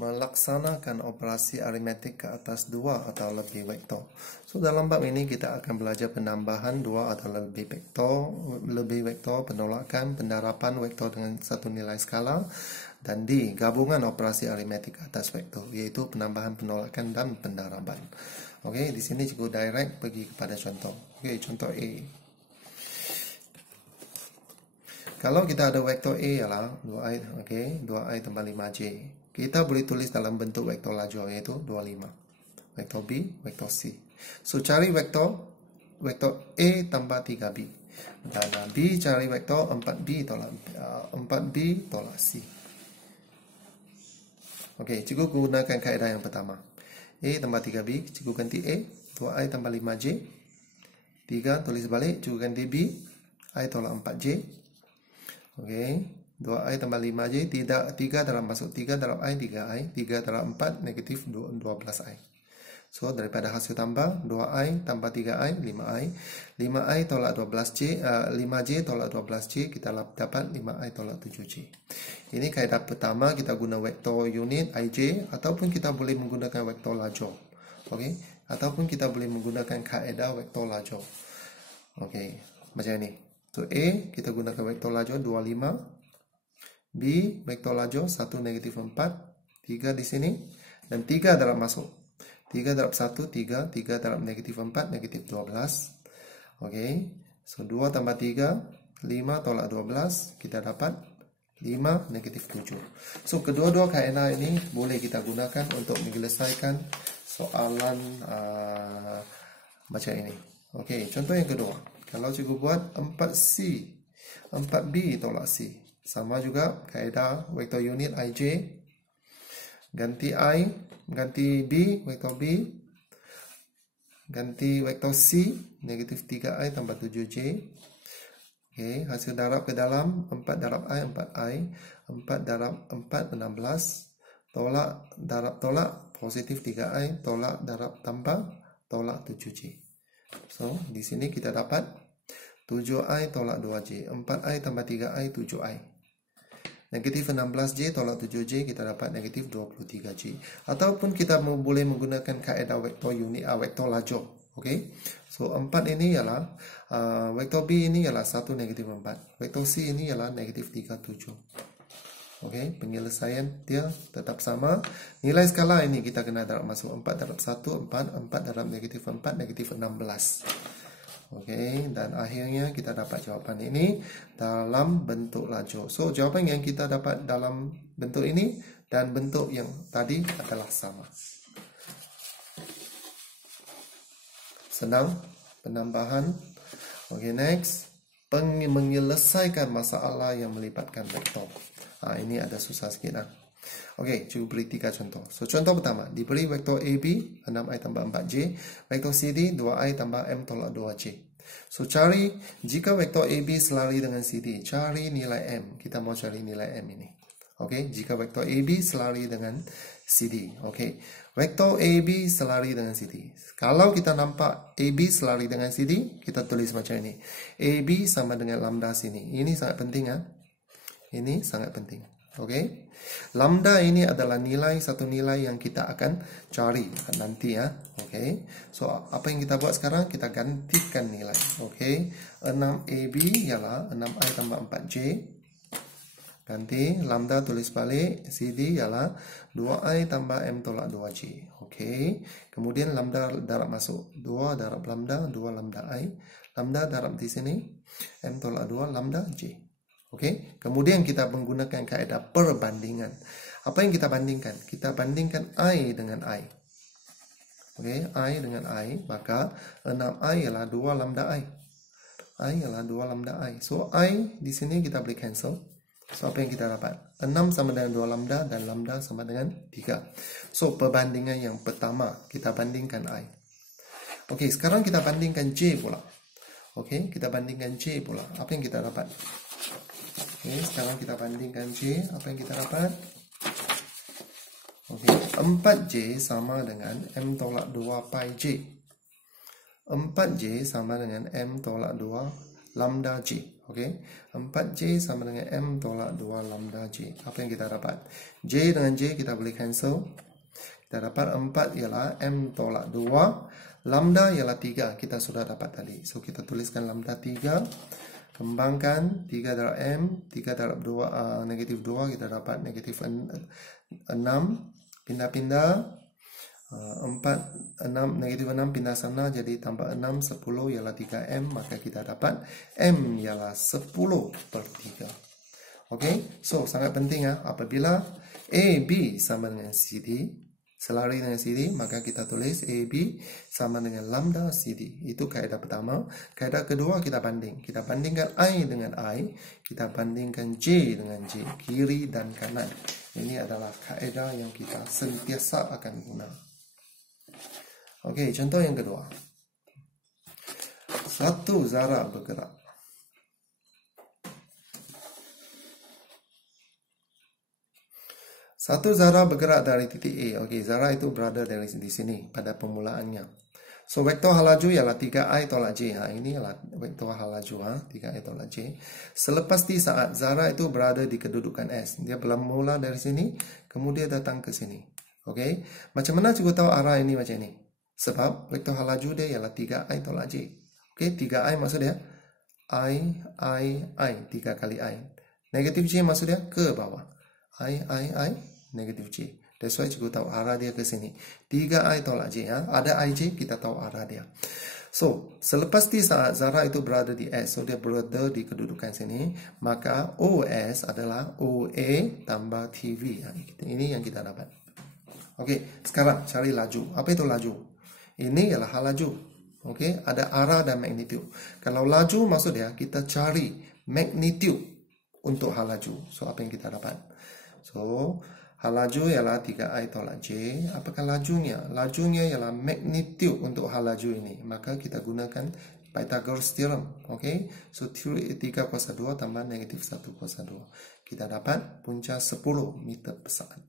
melaksanakan operasi aritmetik ke atas dua atau lebih vektor. So dalam bab ini kita akan belajar penambahan dua atau lebih vektor, penolakan, pendarapan vektor dengan satu nilai skala, dan D, gabungan operasi aritmetik ke atas vektor, yaitu penambahan, penolakan, dan pendarapan. Okey, di sini cikgu direct pergi kepada contoh. Okey, contoh A. Kalau kita ada vektor A ialah 2i, okey, 2i tambah 5j. Kita boleh tulis dalam bentuk vektor lajur, iaitu 25. Vektor B, vektor C. So cari vektor A tambah 3b. Dan B cari vektor 4b tolak C. Okey, cikgu gunakan kaedah yang pertama. A tambah 3b, cikgu ganti A, 2i tambah 5j. 3 tulis balik, cikgu ganti B, I tolak 4j. Okey, 2i tambah 5j, 3 dalam masuk 3 dalam i, 3i, 3 dalam 4, negatif 12i. So, daripada hasil tambah, 2i tambah 3i, 5i. 5i tolak 12j, 5j tolak 12j, kita dapat 5i tolak 7j. Ini kaedah pertama, kita guna vektor unit, ij, ataupun kita boleh menggunakan vektor lajur. Okey, ataupun kita boleh menggunakan kaedah vektor lajur. Okey, macam ini. So, A, kita gunakan vektor lajur 25. B, vektor lajur 1, negatif 4. 3 di sini. Dan 3 darab masuk. 3 darab 1, 3. 3 darab negatif 4, negatif 12. Okey. So, 2 tambah 3. 5 tolak 12. Kita dapat 5, negatif 7. So, kedua-dua kaedah ini boleh kita gunakan untuk menyelesaikan soalan macam ini. Okey, contoh yang kedua. Kalau cikgu buat 4C, 4B tolak C. Sama juga kaedah vektor unit ij. Ganti I, ganti B, vektor B. Ganti vektor C, negatif 3i tambah 7j. Okey, hasil darab ke dalam, 4 darab I, 4i. 4 darab 4, 16. Tolak, darab tolak, positif 3i. Tolak, darab tambah, tolak 7j. So, di sini kita dapat 7i tolak 2j. 4i tambah 3i, 7i. Negatif 16j tolak 7j, kita dapat negatif 23j. Ataupun kita boleh menggunakan kaedah vektor unit, vektor lajur. Okey. So, 4 ini ialah, vektor B ini ialah 1, negatif 4. Vektor C ini ialah negatif 37. Okey, penyelesaian dia tetap sama. Nilai skala ini kita kena darab masuk 4 darab 1, 4. 4 darab negatif 4, negatif 16. Okey, dan akhirnya kita dapat jawapan ini dalam bentuk lajur. So, jawapan yang kita dapat dalam bentuk ini dan bentuk yang tadi adalah sama. Senang penambahan. Okey, next. Menyelesaikan masalah yang melibatkan vektor. Ini ada susah sikit lah. Okey, cuba beri 3 contoh. So, contoh pertama, diberi vektor AB 6i tambah 4j, vektor CD 2i tambah m tolak 2j. So, cari jika vektor AB selari dengan CD, cari nilai m. Kita mau cari nilai m ini. Okey, jika vektor AB selari dengan CD. Okey, vektor AB selari dengan CD. Kalau kita nampak AB selari dengan CD, kita tulis macam ini. AB sama dengan lambda sini. Ini sangat penting ya. Ini sangat penting. Okey. Lambda ini adalah satu nilai yang kita akan cari nanti ya. Okey. So, apa yang kita buat sekarang? Kita gantikan nilai. Okey. 6AB ialah 6i tambah 4j. Ganti. Lambda tulis balik. CD ialah 2i tambah m tolak 2j. Okey. Kemudian lambda darab masuk. 2 darab lambda, 2 lambda i. Lambda darab di sini. M tolak 2 lambda j. Okey, kemudian kita menggunakan kaedah perbandingan. Apa yang kita bandingkan? Kita bandingkan I dengan I. Okey, I dengan I, maka 6i ialah 2 lambda I. I ialah 2 lambda I. So, I di sini kita boleh cancel. So, apa yang kita dapat? 6 sama dengan 2 lambda dan lambda sama dengan 3. So, perbandingan yang pertama, kita bandingkan I. Okey, sekarang kita bandingkan J pula. Okey, kita bandingkan J pula. Apa yang kita dapat? Okey, sekarang kita bandingkan J. Apa yang kita dapat? Okey, 4J sama dengan M tolak 2 pi J. 4J sama dengan M tolak 2 lambda J. Okey, 4J sama dengan M tolak 2 lambda J. Apa yang kita dapat? J dengan J kita boleh cancel. Kita dapat 4 ialah M tolak 2. Lambda ialah 3. Kita sudah dapat tadi. So, kita tuliskan lambda 3. Kembangkan 3 darab M. 3 darab 2, negatif 2. Kita dapat negatif 6. Pindah-pindah. 4, 6, negatif 6 pindah sana. Jadi tambah 6, 10 ialah 3M. Maka kita dapat M ialah 10 per 3. Okey. So, sangat penting ya. Apabila AB sama dengan CD, selari dengan CD, maka kita tulis AB sama dengan lambda CD. Itu kaedah pertama. Kaedah kedua kita banding. Kita bandingkan I dengan I. Kita bandingkan J dengan J. Kiri dan kanan. Ini adalah kaedah yang kita sentiasa akan guna. Okey, contoh yang kedua. Satu zarah bergerak. Satu zarah bergerak dari titik A. Okey, zarah itu berada dari di sini pada permulaannya. So, vektor hal laju ialah 3I tolak J. Ini ialah vektor hal laju. 3I tolak J. Selepas di saat zarah itu berada di kedudukan S. Dia bermula dari sini, kemudian datang ke sini. Okey, macam mana cikgu tahu arah ini macam ini? Sebab vektor hal laju dia ialah 3I tolak J. Okey, 3I maksud dia I, 3 kali I. Negatif J maksud dia ke bawah. I, negatif J. That's why cikgu tahu arah dia ke sini. 3I tolak J. Ada IJ, kita tahu arah dia. So, selepas di saat zarah itu berada di S, so dia berada di kedudukan sini, maka OS adalah OA tambah TV. Ini yang kita dapat. Okey, sekarang cari laju. Apa itu laju? Ini ialah hal laju. Okey, ada arah dan magnitude. Kalau laju maksud dia kita cari magnitude untuk hal laju. So, apa yang kita dapat? So, hal laju ialah 3I tolak J. Apakah lajunya? Lajunya ialah magnitude untuk hal laju ini. Maka kita gunakan Pythagoras theorem. Okey, so 3 kuasa 2 tambah negatif 1 kuasa 2. Kita dapat punca 10 meter per saat.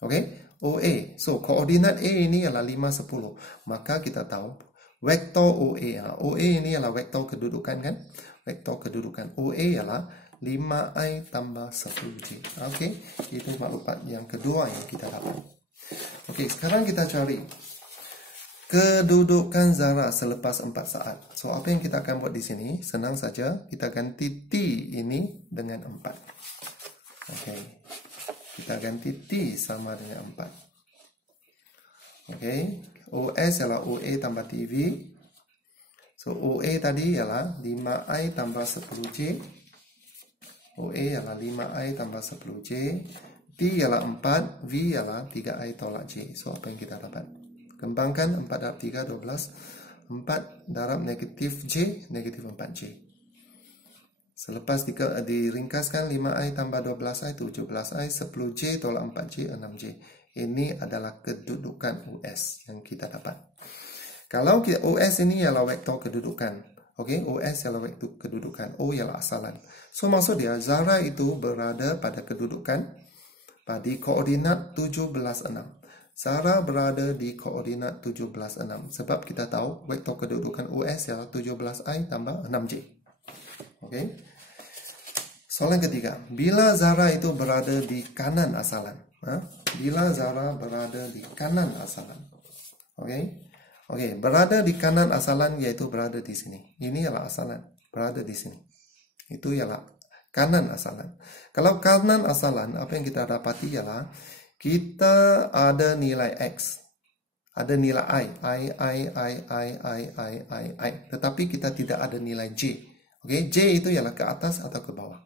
Okey, OA. So, koordinat A ini ialah 5, 10. Maka kita tahu vektor OA. OA ini ialah vektor kedudukan kan? Vektor kedudukan. OA ialah 5I tambah 10J. Okey, itu maklumat yang kedua yang kita dapat. Okey, sekarang kita cari kedudukan zarah selepas 4 saat. So, apa yang kita akan buat di sini? Senang saja. Kita ganti T ini dengan 4. Okey. Kita ganti T sama dengan 4. Okey. OS ialah OA tambah TV. So, OA tadi ialah 5I tambah 10J. OA ialah 5I tambah 10J. T ialah 4. V ialah 3I tolak J. So, apa yang kita dapat? Kembangkan 4 darab 3, 12. 4 darab negatif J, negatif 4J. Selepas diringkaskan 5I tambah 12I, 17I, 10J tolak 4J, 6J. Ini adalah kedudukan OS yang kita dapat. Kalau OS ini ialah vektor kedudukan. Okey, OS ialah vektor kedudukan. O ialah asalan. So, maksud dia, zarah itu berada pada kedudukan pada koordinat 17,6. Zarah berada di koordinat 17,6. Sebab kita tahu vektor kedudukan OS ialah 17I tambah 6J. Okey. Soalan ketiga, bila zarah itu berada di kanan asalan. Bila zarah berada di kanan asalan. Okey, berada di kanan asalan iaitu berada di sini. Ini ialah asalan, berada di sini. Itu ialah kanan asalan. Kalau kanan asalan, apa yang kita dapati ialah kita ada nilai X. Ada nilai I. Tetapi kita tidak ada nilai J. Okey, J itu ialah ke atas atau ke bawah.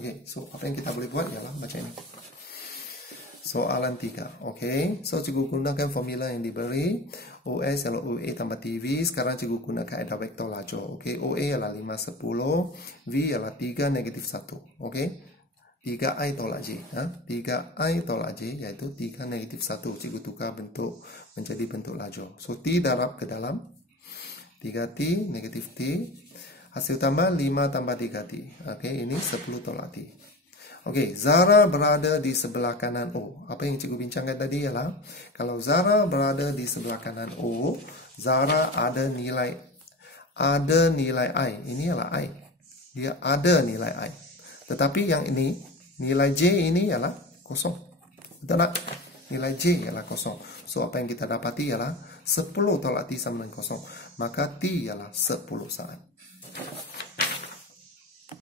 Okey, so apa yang kita boleh buat ialah macam ini. Soalan 3. Okey, so cikgu gunakan formula yang diberi. OS ialah OA tambah TV. Sekarang cikgu gunakan kaedah vektor laju. Okey, OA ialah 5, 10. V ialah 3, negatif 1. Okey, 3I tolak J. 3I tolak J iaitu 3 negatif 1. Cikgu tukar bentuk menjadi bentuk laju. So, T darab ke dalam. 3T, negatif T. Hasil tambah 5 tambah 3T. Okey, ini 10 tolak T. Okey, zarah berada di sebelah kanan O. Apa yang cikgu bincangkan tadi ialah, kalau zarah berada di sebelah kanan O, zarah ada nilai ada nilai I. Ini ialah I. Dia ada nilai I. Tetapi yang ini, nilai J ini ialah kosong. Betul tak? Nilai J ialah kosong. So, apa yang kita dapati ialah 10 tolak T sama dengan kosong. Maka T ialah 10 saat.